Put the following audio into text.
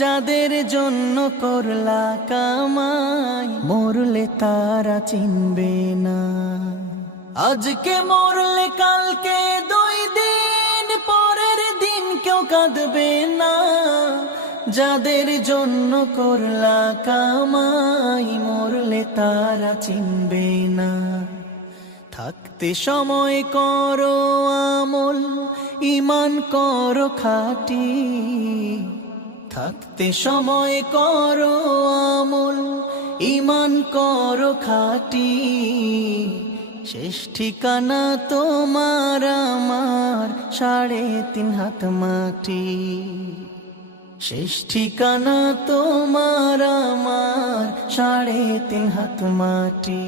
যাদের জন্য করলা কামাই, মরলে তারা চিনবে না। আজকে মরলে কালকে 2 দিন পরের দিন কেউ কাঁদবে না। যাদের জন্য করলা কামাই, মরলে তারা চিনবে না। থাকতে সময় করো আমল, ঈমান করো খাঁটি। থাকতে সময় করো আমল, ঈমান করো খাঁটি। শেষ ঠিকানা তোমার আমার 3.5 হাত মাটি। শেষ ঠিকানা তোমার আমার 3.5 হাত মাটি।